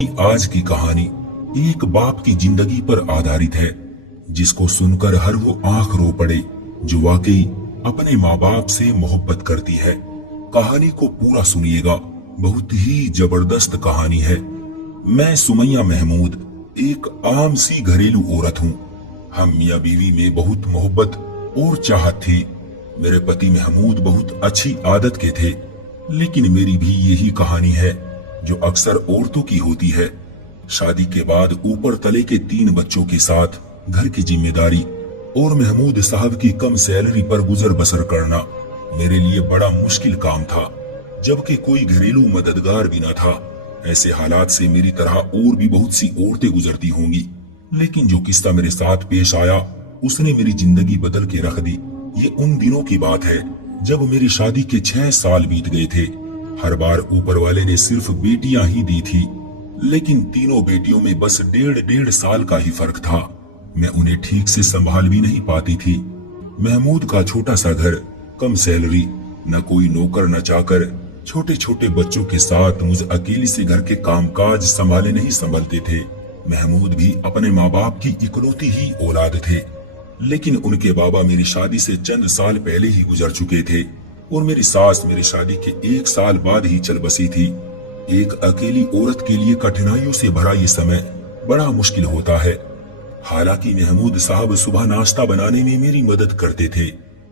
आज की कहानी एक बाप की जिंदगी पर आधारित है, जिसको सुनकर हर वो आंख रो पड़े जो वाकई अपने माँ बाप से मोहब्बत करती है। कहानी को पूरा सुनिएगा, बहुत ही जबरदस्त कहानी है। मैं सुमैया महमूद एक आम सी घरेलू औरत हूँ। हम मियाँ बीवी में बहुत मोहब्बत और चाहत थी। मेरे पति महमूद बहुत अच्छी आदत के थे, लेकिन मेरी भी यही कहानी है जो अक्सर औरतों की होती है। शादी के बाद ऊपर तले के 3 बच्चों के साथ घर की जिम्मेदारी और महमूद साहब की कम सैलरी पर गुजर बसर करना मेरे लिए बड़ा मुश्किल काम था, जबकि कोई घरेलू मददगार भी न था। ऐसे हालात से मेरी तरह और भी बहुत सी औरतें गुजरती होंगी, लेकिन जो किस्सा मेरे साथ पेश आया उसने मेरी जिंदगी बदल के रख दी। ये उन दिनों की बात है जब मेरी शादी के 6 साल बीत गए थे। हर बार ऊपर वाले ने सिर्फ बेटियां ही दी थी, लेकिन तीनों बेटियों में बस डेढ़ साल का ही फर्क था। मैं उन्हें ठीक से संभाल भी नहीं पाती थी। महमूद का छोटा सा घर, कम सैलरी, न कोई नौकर न चाकर, छोटे छोटे बच्चों के साथ मुझे अकेली से घर के कामकाज संभाले नहीं संभलते थे। महमूद भी अपने माँ बाप की इकलौती ही औलाद थे, लेकिन उनके बाबा मेरी शादी से चंद साल पहले ही गुजर चुके थे और मेरी सास मेरी शादी के 1 साल बाद ही चल बसी थी। एक अकेली औरत के लिए कठिनाइयों से भरा ये समय बड़ा मुश्किल होता है। हालांकि महमूद साहब सुबह नाश्ता बनाने में मेरी मदद करते थे,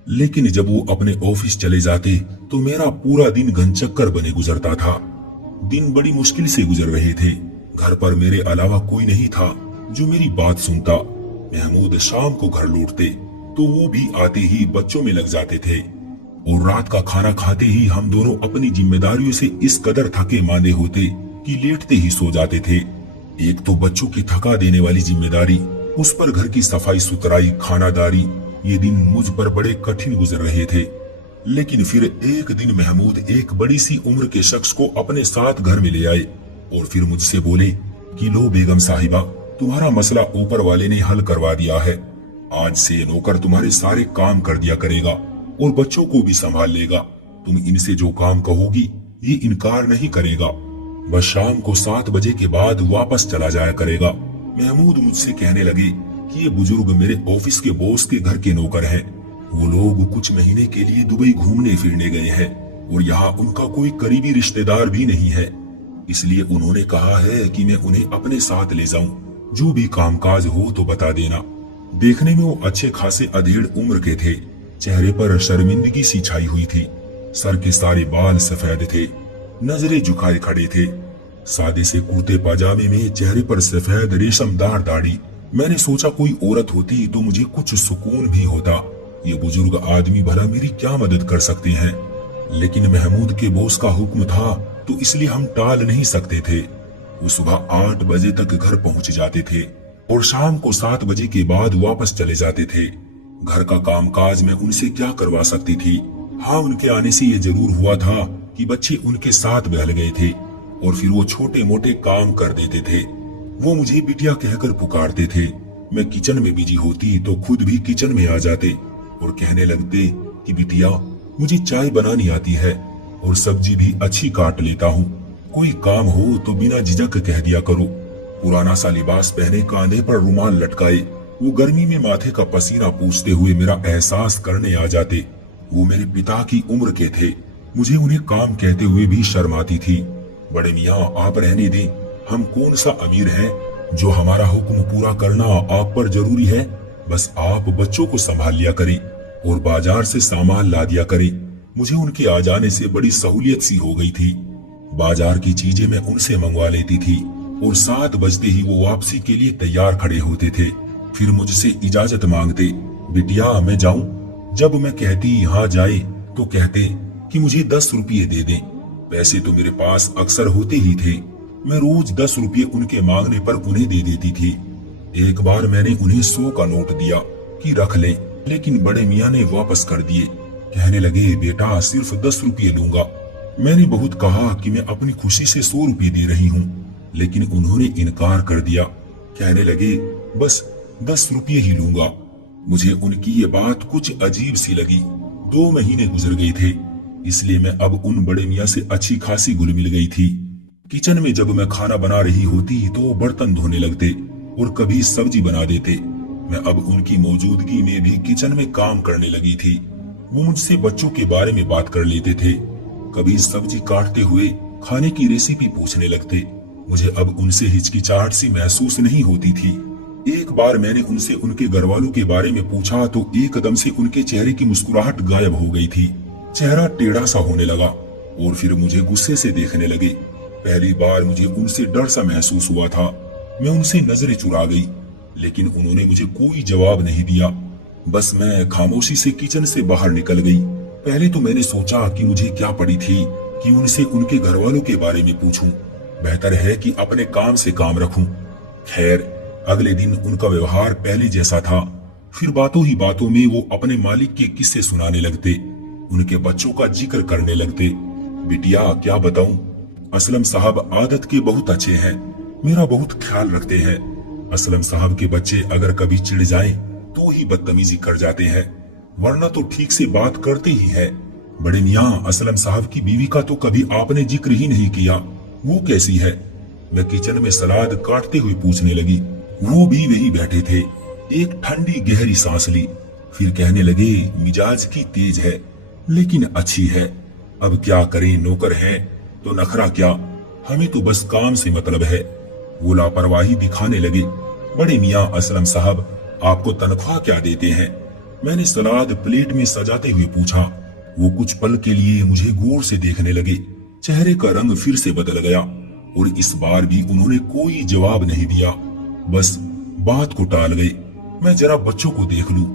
लेकिन जब वो अपने ऑफिस चले जाते तो मेरा पूरा दिन घनचक्कर बने गुजरता था। दिन बड़ी मुश्किल से गुजर रहे थे। घर पर मेरे अलावा कोई नहीं था जो मेरी बात सुनता। महमूद शाम को घर लौटते तो वो भी आते ही बच्चों में लग जाते थे, और रात का खाना खाते ही हम दोनों अपनी जिम्मेदारियों से इस कदर थके मांदे होते कि लेटते ही सो जाते थे। एक तो बच्चों की थका देने वाली जिम्मेदारी, उस पर घर की सफाई सुथराई, खानादारी, ये दिन मुझ पर बड़े कठिन गुजर रहे थे। लेकिन फिर एक दिन महमूद एक बड़ी सी उम्र के शख्स को अपने साथ घर में ले आए और फिर मुझसे बोले कि लो बेगम साहिबा, तुम्हारा मसला ऊपर वाले ने हल करवा दिया है। आज से नौकर तुम्हारे सारे काम कर दिया करेगा और बच्चों को भी संभाल लेगा। तुम इनसे जो काम कहोगी ये इनकार नहीं करेगा। बस शाम को 7 बजे के बाद वापस चला जाया करेगा। महमूद मुझसे कहने लगे कि ये बुजुर्ग मेरे ऑफिस के बॉस के घर के नौकर हैं। वो लोग कुछ महीने के लिए दुबई घूमने फिरने गए हैं और यहाँ उनका कोई करीबी रिश्तेदार भी नहीं है, इसलिए उन्होंने कहा है कि मैं उन्हें अपने साथ ले जाऊं। जो भी कामकाज हो तो बता देना। देखने में वो अच्छे खासे अधेड़ उम्र के थे। चेहरे पर शर्मिंदगी सी छाई हुई थी। सर के सारे बाल सफेद थे, नजरें झुकाए खड़े थे। सादे से कुर्ते पाजामे में, चेहरे पर सफेद रेशमदार दाढ़ी। मैंने सोचा कोई औरत होती तो मुझे कुछ सुकून भी होता। ये बुजुर्ग आदमी भला मेरी क्या मदद कर सकते हैं, लेकिन महमूद के बॉस का हुक्म था तो इसलिए हम टाल नहीं सकते थे। वो सुबह 8 बजे तक घर पहुंच जाते थे और शाम को 7 बजे के बाद वापस चले जाते थे। घर का कामकाज में उनसे क्या करवा सकती थी। हाँ, उनके आने से ये जरूर हुआ था कि बच्चे उनके साथ बहल गए थे और फिर वो छोटे मोटे काम कर देते थे। वो मुझे बिटिया कहकर पुकारते थे। मैं किचन में बिजी होती तो खुद भी किचन में आ जाते और कहने लगते कि बिटिया, मुझे चाय बनानी आती है और सब्जी भी अच्छी काट लेता हूँ। कोई काम हो तो बिना झिझक कह दिया करो। पुराना सा लिबास पहने, कांधे पर रुमाल लटकाए, वो गर्मी में माथे का पसीना पूछते हुए मेरा एहसास करने आ जाते। वो मेरे पिता की उम्र के थे। मुझे उन्हें काम कहते हुए भी शर्म आती थी। बड़े मियाँ, आप रहने दें। हम कौन सा अमीर हैं जो हमारा हुक्म पूरा करना आप पर जरूरी है। बस आप बच्चों को संभाल लिया करें और बाजार से सामान ला दिया करें। मुझे उनके आ जाने से बड़ी सहूलियत सी हो गई थी। बाजार की चीजें मैं उनसे मंगवा लेती थी और 7 बजते ही वो वापसी के लिए तैयार खड़े होते थे। फिर मुझसे इजाजत मांगते, बिटिया मैं जाऊं। जब मैं कहती यहाँ जाए तो कहते कि मुझे 10 रुपये दे दें। पैसे तो मेरे पास अक्सर होते ही थे। मैं रोज 10 रुपये उनके मांगने पर उन्हें दे देती थी। एक बार मैंने उन्हें 100 का नोट दिया कि रख ले, लेकिन बड़े मियाँ ने वापस कर दिए। कहने लगे, बेटा सिर्फ 10 रुपये लूंगा। मैंने बहुत कहा कि मैं अपनी खुशी से 100 रुपये दे रही हूँ, लेकिन उन्होंने इनकार कर दिया। कहने लगे, बस 10 रुपये ही लूंगा। मुझे उनकी ये बात कुछ अजीब सी लगी। 2 महीने गुजर गए थे, इसलिए मैं अब उन बड़े मियाँ से अच्छी खासी घुल मिल गई थी। किचन में जब मैं खाना बना रही होती तो बर्तन धोने लगते और कभी सब्जी बना देते। मैं अब उनकी मौजूदगी में भी किचन में काम करने लगी थी। वो मुझसे बच्चों के बारे में बात कर लेते थे। कभी सब्जी काटते हुए खाने की रेसिपी पूछने लगते। मुझे अब उनसे हिचकिचाहट सी महसूस नहीं होती थी। एक बार मैंने उनसे उनके घर वालों के बारे में पूछा तो एकदम से उनके चेहरे की मुस्कुराहट गायब हो गई थी। चेहरा टेढ़ा सा होने लगा और फिर मुझे गुस्से से देखने लगे। पहली बार मुझे उनसे डर सा महसूस हुआ था। मैं उनसे नजरें चुरा गई, लेकिन उन्होंने मुझे कोई जवाब नहीं दिया। बस मैं खामोशी से किचन से बाहर निकल गई। पहले तो मैंने सोचा कि मुझे क्या पड़ी थी कि उनसे उनके घर वालों के बारे में पूछूं। बेहतर है कि अपने काम से काम रखूं। खैर, अगले दिन उनका व्यवहार पहले जैसा था। फिर बातों ही बातों में वो अपने मालिक के किस्से सुनाने लगते, उनके बच्चों का जिक्र करने लगते। बिटिया क्या बताऊं, असलम साहब आदत के बहुत अच्छे हैं, मेरा बहुत ख्याल रखते हैं। असलम साहब के बच्चे अगर कभी चिढ़ जाएं तो ही बदतमीजी कर जाते हैं, वरना तो ठीक से बात करते ही हैं। बड़े मियाँ, असलम साहब की बीवी का तो कभी आपने जिक्र ही नहीं किया, वो कैसी है? मैं किचन में सलाद काटते हुए पूछने लगी। वो भी वही बैठे थे। एक ठंडी गहरी सांस ली, फिर कहने लगे, मिजाज की तेज है लेकिन अच्छी है। अब क्या करें, नौकर है तो नखरा क्या, हमें तो बस काम से मतलब है। वो लापरवाही दिखाने लगे। बड़े मियाँ, असलम साहब आपको तनख्वाह क्या देते हैं? मैंने सलाद प्लेट में सजाते हुए पूछा। वो कुछ पल के लिए मुझे गौर से देखने लगे। चेहरे का रंग फिर से बदल गया और इस बार भी उन्होंने कोई जवाब नहीं दिया, बस बात को टाल गए। मैं जरा बच्चों को देख लूं,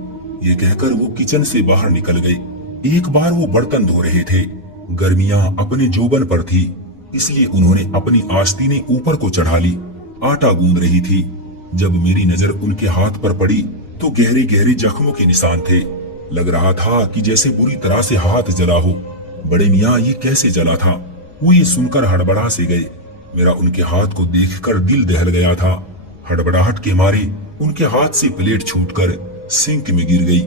ये कहकर वो किचन से बाहर निकल गए। एक बार वो बर्तन धो रहे थे। गर्मियां अपने जोबन पर थी, इसलिए उन्होंने अपनी आस्तीनें ऊपर को चढ़ा ली। आटा गूंद रही थी। जब मेरी नजर उनके हाथ पर पड़ी तो गहरे गहरे जख्मों के निशान थे। लग रहा था कि जैसे बुरी तरह से हाथ जला हो। बड़े मियाँ, ये कैसे जला था? वो ये सुनकर हड़बड़ा से गए। मेरा उनके हाथ को देखकर दिल दहल गया था। हड़बड़ाहट के मारे उनके हाथ से प्लेट छूटकर सिंक में गिर गई।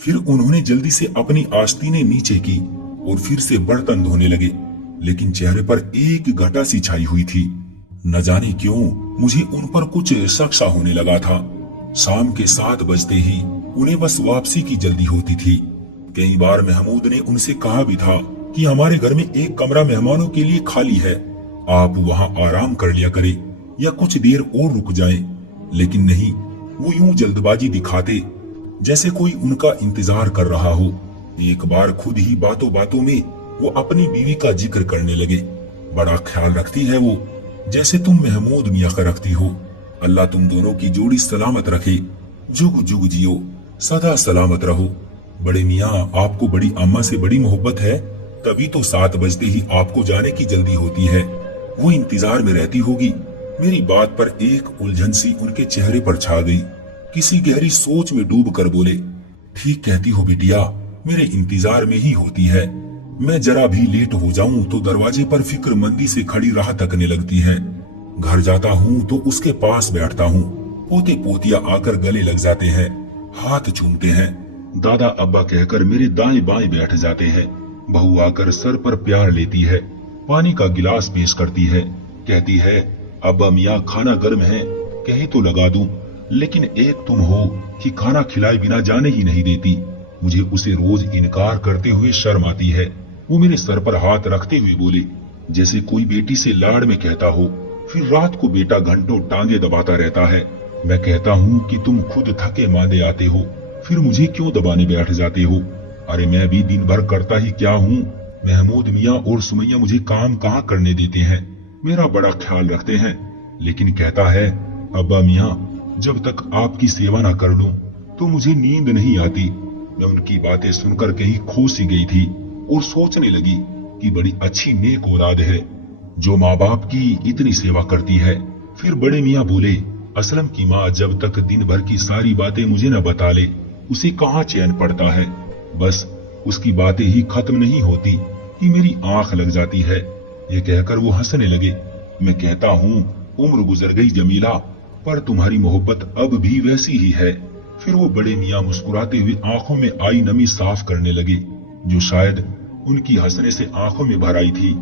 फिर उन्होंने जल्दी से अपनी आस्तीनें नीचे की और फिर से बर्तन धोने लगे, लेकिन चेहरे पर एक घटा सी छाई हुई थी। न जाने क्यों मुझे उन पर कुछ शक सा होने लगा था। शाम के 7 बजते ही उन्हें बस वापसी की जल्दी होती थी। कई बार महमूद ने उनसे कहा भी था कि हमारे घर में एक कमरा मेहमानों के लिए खाली है, आप वहां आराम कर लिया करें या कुछ देर और रुक जाएं। लेकिन नहीं, वो यूं जल्दबाजी दिखाते जैसे कोई उनका इंतजार कर रहा हो। एक बार खुद ही बातों बातों में वो अपनी बीवी का जिक्र करने लगे। बड़ा ख्याल रखती है वो, जैसे तुम महमूद मियां का रखती हो। अल्लाह तुम दोनों की जोड़ी सलामत रखे, जुग जुग जियो, सदा सलामत रहो। बड़े मियाँ, आपको बड़ी अम्मा से बड़ी मोहब्बत है, तभी तो 7 बजते ही आपको जाने की जल्दी होती है। वो इंतजार में रहती होगी। मेरी बात पर एक उलझन सी उनके चेहरे पर छा गई। किसी गहरी सोच में डूब कर बोले, ठीक कहती हो बिटिया, मेरे इंतजार में ही होती है। मैं जरा भी लेट हो जाऊं तो दरवाजे पर फिक्रमंदी से खड़ी राह तकने लगती है। घर जाता हूं तो उसके पास बैठता हूं। पोते पोतिया आकर गले लग जाते हैं, हाथ चूमते हैं। दादा अब्बा कहकर मेरे दाएं बाएं बैठ जाते हैं। बहू आकर सर पर प्यार लेती है, पानी का गिलास पेश करती है, कहती है, अब्बा मियाँ खाना गर्म है, कहे तो लगा दूं, लेकिन एक तुम हो कि खाना खिलाए बिना जाने ही नहीं देती। मुझे उसे रोज इनकार करते हुए शर्म आती है। वो मेरे सर पर हाथ रखते हुए बोले, जैसे कोई बेटी से लाड़ में कहता हो। फिर रात को बेटा घंटों टांगे दबाता रहता है। मैं कहता हूँ कि तुम खुद थके मांदे आते हो, फिर मुझे क्यों दबाने बैठ जाते हो? अरे मैं भी दिन भर करता ही क्या हूँ। महमूद मियाँ और सुमैया मुझे काम कहाँ करने देते हैं, मेरा बड़ा ख्याल रखते हैं, लेकिन कहता है, अब्बा मियाँ जब तक आपकी सेवा ना कर लूं तो मुझे नींद नहीं आती। मैं उनकी बातें सुनकर कहीं खो सी गई थी और सोचने लगी कि बड़ी अच्छी नेक औलाद है जो माँ बाप की इतनी सेवा करती है। फिर बड़े मियाँ बोले, असलम की माँ जब तक दिन भर की सारी बातें मुझे न बता ले, उसे कहाँ चैन पड़ता है। बस उसकी बातें ही खत्म नहीं होती कि मेरी आंख लग जाती है। ये कहकर वो हंसने लगे। मैं कहता हूँ, उम्र गुजर गई जमीला, पर तुम्हारी मोहब्बत अब भी वैसी ही है। फिर वो बड़े मियाँ मुस्कुराते हुए आंखों में आई नमी साफ करने लगे, जो शायद उनकी हंसने से आंखों में भर आई थी।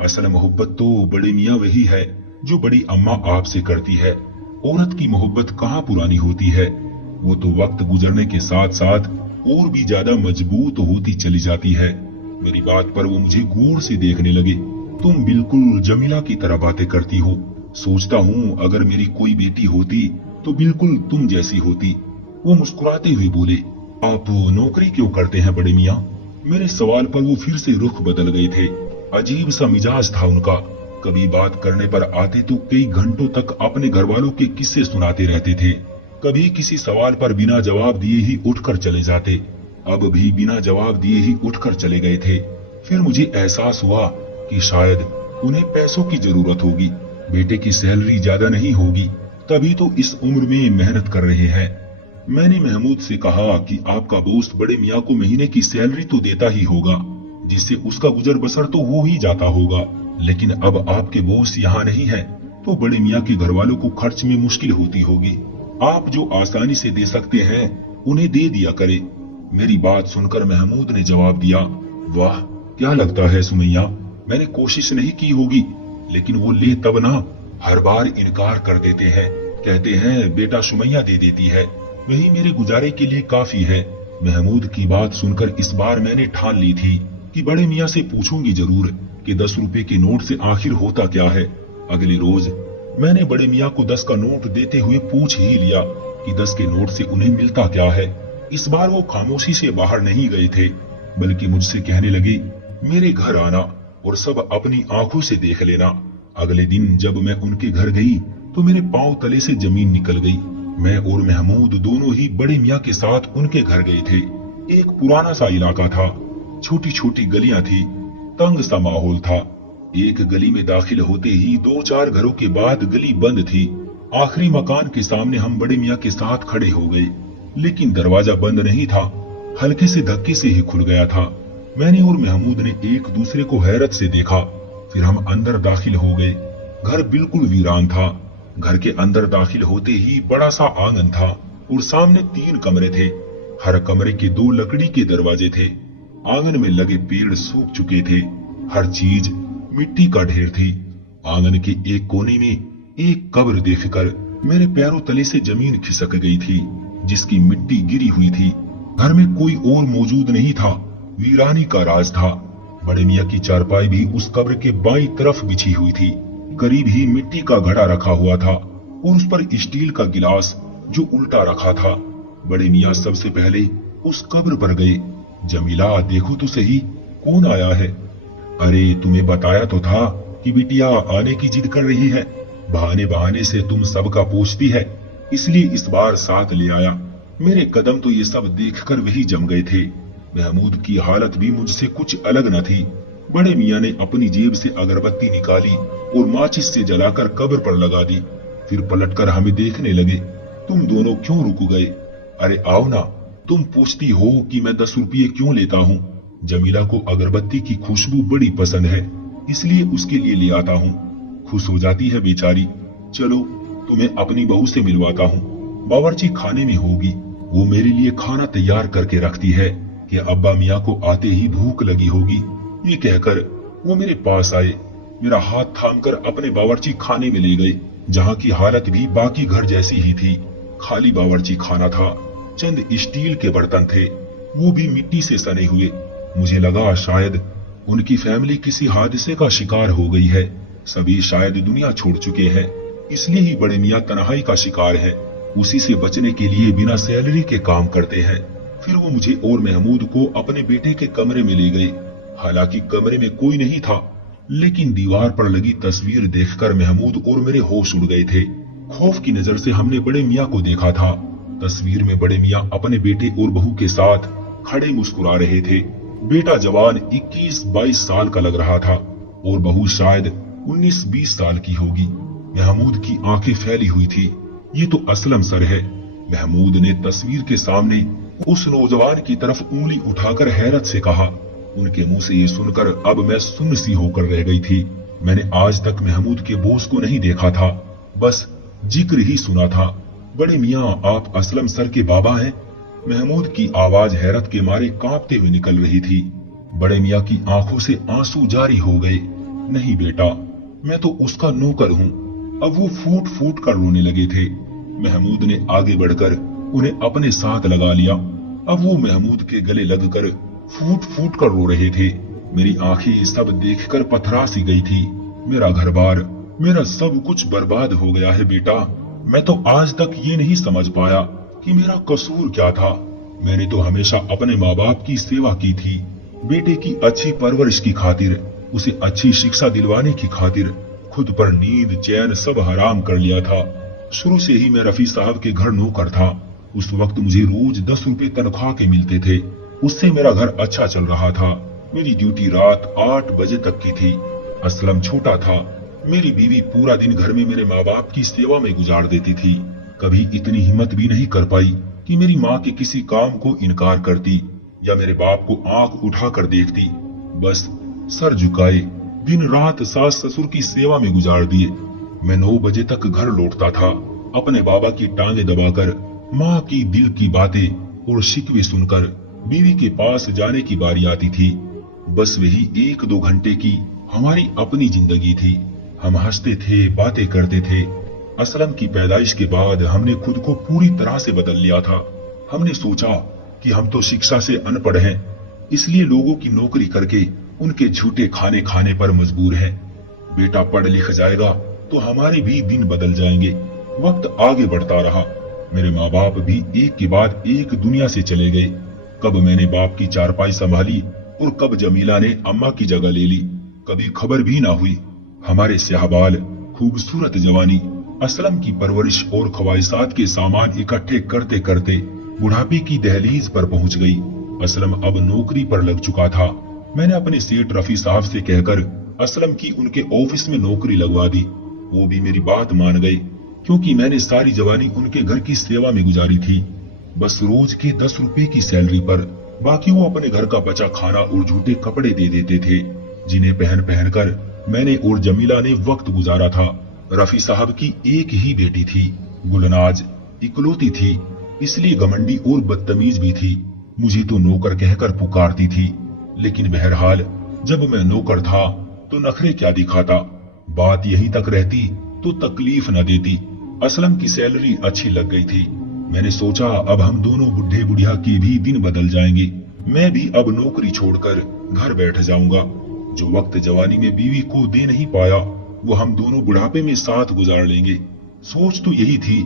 असल मोहब्बत तो बड़े मियाँ वही है जो बड़ी अम्मा आपसे करती है। औरत की मोहब्बत कहाँ पुरानी होती है, वो तो वक्त गुजरने के साथ साथ और भी ज्यादा मजबूत होती चली जाती है। मेरी बात पर वो मुझे गौर से देखने लगे। तुम बिल्कुल जमीला की तरह बातें करती हो। सोचता हूँ अगर मेरी कोई बेटी होती तो बिल्कुल तुम जैसी होती। वो मुस्कुराते हुए बोले, आप नौकरी क्यों करते हैं बड़े मियाँ? मेरे सवाल पर वो फिर से रुख बदल गए थे। अजीब सा मिजाज था उनका। कभी बात करने पर आते तो कई घंटों तक अपने घर वालों के किस्से सुनाते रहते थे। कभी किसी सवाल पर बिना जवाब दिए ही उठकर चले जाते। अब भी बिना जवाब दिए ही उठकर चले गए थे। फिर मुझे एहसास हुआ कि शायद उन्हें पैसों की जरूरत होगी। बेटे की सैलरी ज्यादा नहीं होगी, तभी तो इस उम्र में मेहनत कर रहे हैं। मैंने महमूद से कहा कि आपका दोस्त बड़े मियाँ को महीने की सैलरी तो देता ही होगा, जिससे उसका गुजर बसर तो हो ही जाता होगा। लेकिन अब आपके बॉस यहाँ नहीं है तो बड़े मियाँ के घर वालों को खर्च में मुश्किल होती होगी। आप जो आसानी से दे सकते हैं उन्हें दे दिया करे। मेरी बात सुनकर महमूद ने जवाब दिया, वाह क्या लगता है सुमैया, मैंने कोशिश नहीं की होगी, लेकिन वो ले तब ना, हर बार इनकार कर देते हैं। कहते हैं बेटा सुमैया दे देती है, वही मेरे गुजारे के लिए काफी है। महमूद की बात सुनकर इस बार मैंने ठान ली थी कि बड़े मियाँ से पूछूंगी जरूर कि 10 रुपए के नोट से आखिर होता क्या है। अगले रोज मैंने बड़े मियाँ को 10 का नोट देते हुए पूछ ही लिया कि 10 के नोट से उन्हें मिलता क्या है। इस बार वो खामोशी से बाहर नहीं गए थे, बल्कि मुझसे कहने लगे, मेरे घर आना और सब अपनी आंखों से देख लेना। अगले दिन जब मैं उनके घर गई तो मेरे पांव तले से जमीन निकल गई। मैं और महमूद दोनों ही बड़े मियाँ के साथ उनके घर गए थे। एक पुराना सा इलाका था, छोटी छोटी गलियां थी, तंग सा माहौल था। एक गली में दाखिल होते ही 2-4 घरों के बाद गली बंद थी। आखिरी मकान के सामने हम बड़े मियाँ के साथ खड़े हो गए, लेकिन दरवाजा बंद नहीं था, हल्के से धक्के से ही खुल गया था। मैंने और महमूद ने एक दूसरे को हैरत से देखा। फिर हम अंदर दाखिल हो गए। घर बिल्कुल वीरान था। घर के अंदर दाखिल होते ही बड़ा सा आंगन था और सामने 3 कमरे थे। हर कमरे के 2 लकड़ी के दरवाजे थे। आंगन में लगे पेड़ सूख चुके थे। हर चीज मिट्टी का ढेर थी। आंगन के एक कोने में एक कब्र देखकर मेरे पैरों तले से जमीन खिसक गई थी, जिसकी मिट्टी गिरी हुई थी। घर में कोई और मौजूद नहीं था, वीरानी का राज था। बड़े मियाँ की चारपाई भी उस कब्र के बाईं तरफ बिछी हुई थी। करीब ही मिट्टी का घड़ा रखा हुआ था और उस पर स्टील का गिलास जो उल्टा रखा था। बड़े मियाँ सबसे पहले उस कब्र पर गए। जमीला देखो तो सही, कौन आया है? अरे तुम्हें बताया तो था कि बिटिया आने की जिद कर रही है। बहाने बहाने से तुम सबका पूछती है, इसलिए इस बार साथ ले आया। मेरे कदम तो ये सब देखकर वही जम गए थे। महमूद की हालत भी मुझसे कुछ अलग न थी। बड़े मियाँ ने अपनी जेब से अगरबत्ती निकाली और माचिस से जलाकर कब्र पर लगा दी। फिर पलटकर हमें देखने लगे। तुम दोनों क्यों रुक गए? अरे आओ ना, तुम पूछती हो कि मैं 10 रुपये क्यों लेता हूँ। जमीला को अगरबत्ती की खुशबू बड़ी पसंद है, इसलिए उसके लिए ले आता हूँ। खुश हो जाती है बेचारी। चलो तुम्हें अपनी बहू से मिलवाता हूँ, बावर्ची खाने में होगी। वो मेरे लिए खाना तैयार करके रखती है कि अब्बा मियाँ को आते ही भूख लगी होगी। ये कहकर वो मेरे पास आए, मेरा हाथ थामकर अपने बावर्ची खाने में ले गए, जहाँ की हालत भी बाकी घर जैसी ही थी। खाली बावर्ची खाना था, चंद स्टील के बर्तन थे, वो भी मिट्टी से सने हुए। मुझे लगा शायद उनकी फैमिली किसी हादसे का शिकार हो गई है। सभी शायद दुनिया छोड़ चुके हैं, इसलिए ही बड़े मियाँ तन्हाई का शिकार है। उसी से बचने के लिए बिना सैलरी के काम करते हैं। फिर वो मुझे और महमूद को अपने बेटे के कमरे में ले गए। हालांकि कमरे में कोई नहीं था, लेकिन दीवार पर लगी तस्वीर देखकर महमूद और मेरे होश उड़ गए थे। खौफ की नजर से हमने बड़े मियाँ को देखा था। तस्वीर में बड़े मियाँ अपने बेटे और बहू के साथ खड़े मुस्कुरा रहे थे। बेटा जवान 21-22 साल का लग रहा था और बहू शायद 19-20 साल की होगी। महमूद की आंखें फैली हुई थी। ये तो असलम सर है। महमूद ने तस्वीर के सामने उस नौजवान की तरफ उंगली उठाकर हैरत से कहा। उनके मुंह से ये सुनकर अब मैं सुन्न सी होकर रह गई थी। मैंने आज तक महमूद के बॉस को नहीं देखा था, बस जिक्र ही सुना था। बड़े मियाँ आप असलम सर के बाबा हैं? महमूद की आवाज हैरत के मारे कांपते हुए निकल रही थी। बड़े मियाँ की आंखों से आंसू जारी हो गए। नहीं बेटा, मैं तो उसका नौकर हूँ। अब वो फूट फूट कर रोने लगे थे। महमूद ने आगे बढ़कर उन्हें अपने साथ लगा लिया। अब वो महमूद के गले लगकर फूट फूट कर रो रहे थे। मेरी आंखें सब देखकर पथरा सी गई थी। मेरा घर बार, मेरा सब कुछ बर्बाद हो गया है बेटा। मैं तो आज तक ये नहीं समझ पाया कि मेरा कसूर क्या था। मैंने तो हमेशा अपने माँ बाप की सेवा की थी। बेटे की अच्छी परवरिश की खातिर, उसे अच्छी शिक्षा दिलवाने की खातिर खुद पर नींद चैन सब हराम कर लिया था। शुरू से ही मैं रफी साहब के घर नौकर था। उस वक्त मुझे रोज 10 रुपए तनख्वाह के मिलते थे। उससे मेरा घर अच्छा चल रहा था। मेरी ड्यूटी रात 8 बजे तक की थी। असलम छोटा था। मेरी बीवी पूरा दिन घर में मेरे माँ बाप की सेवा में गुजार देती थी। कभी इतनी हिम्मत भी नहीं कर पाई कि मेरी माँ के किसी काम को इनकार करती या मेरे बाप को आंख उठाकर देखती। बस सर झुकाए दिन रात सास ससुर की सेवा में गुजार दिए। मैं 9 बजे तक घर लौटता था। अपने बाबा की टांगे दबाकर माँ की दिल की बातें और शिकवे सुनकर बीवी के पास जाने की बारी आती थी। बस वही 1-2 घंटे की हमारी अपनी जिंदगी थी। हम हंसते थे, बातें करते थे। असलम की पैदाइश के बाद हमने खुद को पूरी तरह से बदल लिया था। हमने सोचा कि हम तो शिक्षा से अनपढ़ हैं, इसलिए लोगों की नौकरी करके उनके झूठे खाने खाने पर मजबूर हैं। बेटा पढ़ लिख जाएगा तो हमारे भी दिन बदल जाएंगे। वक्त आगे बढ़ता रहा। मेरे माँ बाप भी एक के बाद एक दुनिया से चले गए। कब मैंने बाप की चारपाई संभाली और कब जमीला ने अम्मा की जगह ले ली, कभी खबर भी ना हुई। हमारे स्याहबाल, खूबसूरत जवानी, असलम की परवरिश और ख्वाहिशात के सामान इकट्ठे करते करते बुढ़ापे की दहलीज पर पहुंच गई। असलम अब नौकरी पर लग चुका था। मैंने अपने सेठ रफी साहब से कहकर असलम की उनके ऑफिस में नौकरी लगवा दी। वो भी मेरी बात मान गए, क्योंकि मैंने सारी जवानी उनके घर की सेवा में गुजारी थी। बस रोज के 10 रुपए की सैलरी पर बाकी वो अपने घर का बचा खाना और झूठे कपड़े दे देते थे, जिन्हें पहन पहन कर मैंने और जमीला ने वक्त गुजारा था। रफी साहब की एक ही बेटी थी, गुलनाज, इकलौती थी, इसलिए घमंडी और बदतमीज भी थी। मुझे तो नौकर कहकर पुकारती थी, लेकिन बहरहाल जब मैं नौकर था तो नखरे क्या दिखाता। बात यहीं तक रहती तो तकलीफ न देती। असलम की सैलरी अच्छी लग गई थी। मैंने सोचा अब हम दोनों बुढ़े बुढ़िया के भी दिन बदल जाएंगे। मैं भी अब नौकरी छोड़कर घर बैठ जाऊंगा। जो वक्त जवानी में बीवी को दे नहीं पाया, वो हम दोनों बुढ़ापे में साथ गुजार लेंगे। सोच तो यही थी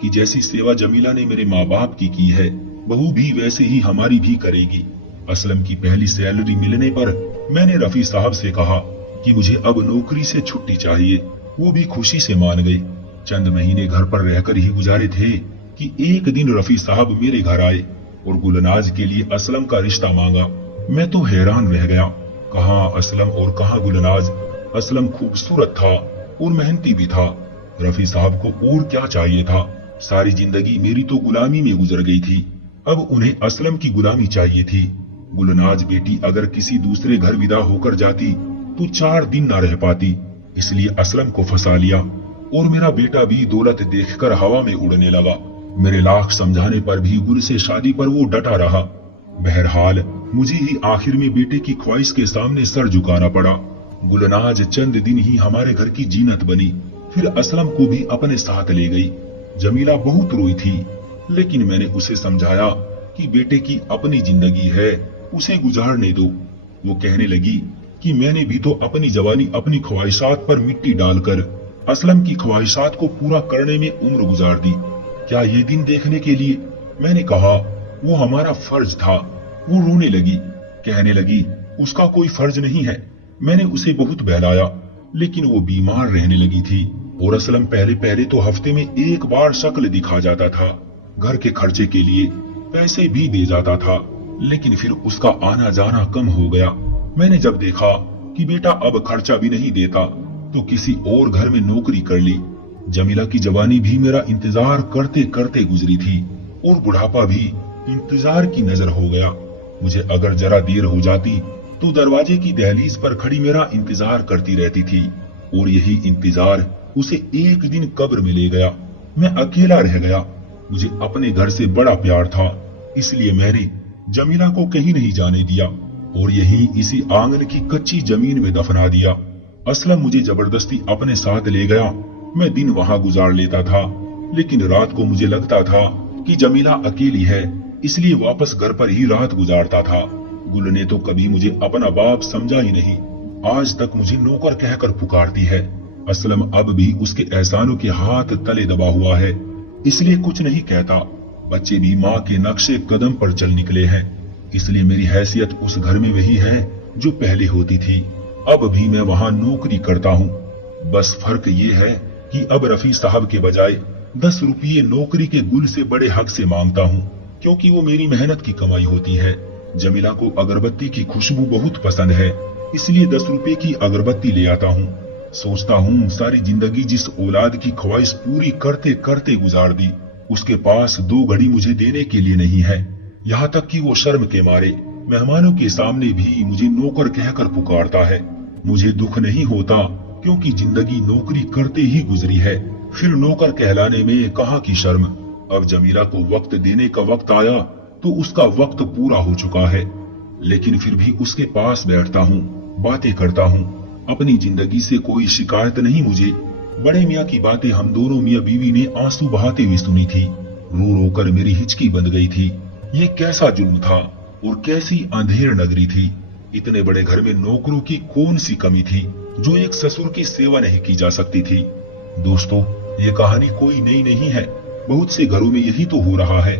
कि जैसी सेवा जमीला ने मेरे माँ बाप की है, बहू भी वैसे ही हमारी भी करेगी। असलम की पहली सैलरी मिलने पर मैंने रफी साहब से कहा कि मुझे अब नौकरी से छुट्टी चाहिए। वो भी खुशी से मान गए। चंद महीने घर पर रहकर ही गुजारे थे कि एक दिन रफी साहब मेरे घर आए और गुलनाज के लिए असलम का रिश्ता मांगा। मैं तो हैरान रह गया, कहाँ असलम और कहाँ गुलनाज। असलम खूबसूरत था और मेहनती भी था। रफी साहब को और क्या चाहिए था। सारी जिंदगी मेरी तो गुलामी में गुजर गई थी, अब उन्हें असलम की गुलामी चाहिए थी। गुलनाज बेटी अगर किसी दूसरे घर विदा होकर जाती तो 4 दिन ना रह पाती, इसलिए असलम को फंसा लिया और मेरा बेटा भी दौलत देखकर हवा में उड़ने लगा। मेरे लाख समझाने पर भी गुल से शादी पर वो डटा रहा। बहरहाल मुझे ही आखिर में बेटे की ख्वाहिश के सामने सर झुकाना पड़ा। गुलनाज चंद दिन ही हमारे घर की जीनत बनी, फिर असलम को भी अपने साथ ले गई। जमीला बहुत रोई थी, लेकिन मैंने उसे समझाया कि बेटे की अपनी जिंदगी है, उसे गुजारने दो। वो कहने लगी कि मैंने भी तो अपनी जवानी अपनी ख्वाहिशात पर मिट्टी डालकर असलम की ख्वाहिशात को पूरा करने में उम्र गुजार दी। क्या ये दिन देखने के लिए? मैंने कहा वो हमारा फर्ज था। वो रोने लगी, कहने लगी उसका कोई फर्ज नहीं है। मैंने उसे बहुत बहलाया, लेकिन वो बीमार रहने लगी थी और असलम पहले पहले तो हफ्ते में 1 बार शक्ल दिखा जाता था। घर के खर्चे के लिए पैसे भी दे जाता था, लेकिन फिर उसका आना जाना कम हो गया। मैंने जब देखा कि बेटा अब खर्चा भी नहीं देता, तो किसी और घर में नौकरी कर ली। जमीला की जवानी भी मेरा इंतजार करते करते गुजरी थी और बुढ़ापा भी इंतजार की नजर हो गया। मुझे अगर जरा देर हो जाती तो दरवाजे की दहलीज पर खड़ी मेरा इंतजार करती रहती थी, और यही इंतजार उसे एक दिन कब्र में ले गया। मैं अकेला रह गया। मुझे अपने घर से बड़ा प्यार था, इसलिए मैंने जमीला को कहीं नहीं जाने दिया और यही इसी आंगन की कच्ची जमीन में दफना दिया। असलम मुझे जबरदस्ती अपने साथ ले गया। मैं दिन वहाँ गुजार लेता था, लेकिन रात को मुझे लगता था कि जमीला अकेली है, इसलिए वापस घर पर ही रात गुजारता था। गुल ने तो कभी मुझे अपना बाप समझा ही नहीं, आज तक मुझे नौकर कहकर पुकारती है। असलम अब भी उसके एहसानों के हाथ तले दबा हुआ है, इसलिए कुछ नहीं कहता। बच्चे भी माँ के नक्शे कदम पर चल निकले हैं, इसलिए मेरी हैसियत उस घर में वही है जो पहले होती थी। अब भी मैं वहाँ नौकरी करता हूँ, बस फर्क ये है कि अब रफी साहब के बजाय 10 रुपये नौकरी के गुल से बड़े हक से मांगता हूँ, क्योंकि वो मेरी मेहनत की कमाई होती है। जमीला को अगरबत्ती की खुशबू बहुत पसंद है, इसलिए 10 रुपए की अगरबत्ती ले आता हूँ। सोचता हूँ सारी जिंदगी जिस औलाद की ख्वाहिश पूरी करते करते गुजार दी, उसके पास 2 घड़ी मुझे देने के लिए नहीं है। यहाँ तक कि वो शर्म के मारे मेहमानों के सामने भी मुझे नौकर कहकर पुकारता है। मुझे दुख नहीं होता, क्योंकि जिंदगी नौकरी करते ही गुजरी है, फिर नौकर कहलाने में कहाँ की शर्म। अब जमीला को वक्त देने का वक्त आया तो उसका वक्त पूरा हो चुका है, लेकिन फिर भी उसके पास बैठता हूँ, बातें करता हूँ। अपनी जिंदगी से कोई शिकायत नहीं मुझे। बड़े मियाँ की बातें हम दोनों मियाँ बीवी ने आंसू बहाते हुए सुनी थी। रो रो कर मेरी हिचकी बंध गई थी। ये कैसा जुल्म था और कैसी अंधेर नगरी थी। इतने बड़े घर में नौकरों की कौन सी कमी थी जो एक ससुर की सेवा नहीं की जा सकती थी। दोस्तों, ये कहानी कोई नई नहीं है, बहुत से घरों में यही तो हो रहा है।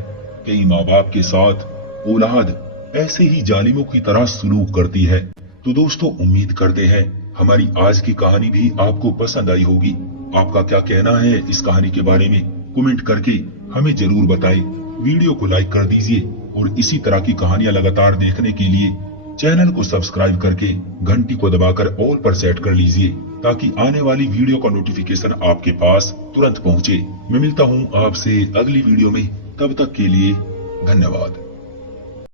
कई माँ बाप के साथ औलाद ऐसे ही जालिमों की तरह सलूक करती है। तो दोस्तों, उम्मीद करते हैं हमारी आज की कहानी भी आपको पसंद आई होगी। आपका क्या कहना है इस कहानी के बारे में, कमेंट करके हमें जरूर बताएं। वीडियो को लाइक कर दीजिए और इसी तरह की कहानियां लगातार देखने के लिए चैनल को सब्सक्राइब करके घंटी को दबाकर ऑल पर सेट कर लीजिए, ताकि आने वाली वीडियो का नोटिफिकेशन आपके पास तुरंत पहुंचे। मैं मिलता हूं आपसे अगली वीडियो में, तब तक के लिए धन्यवाद।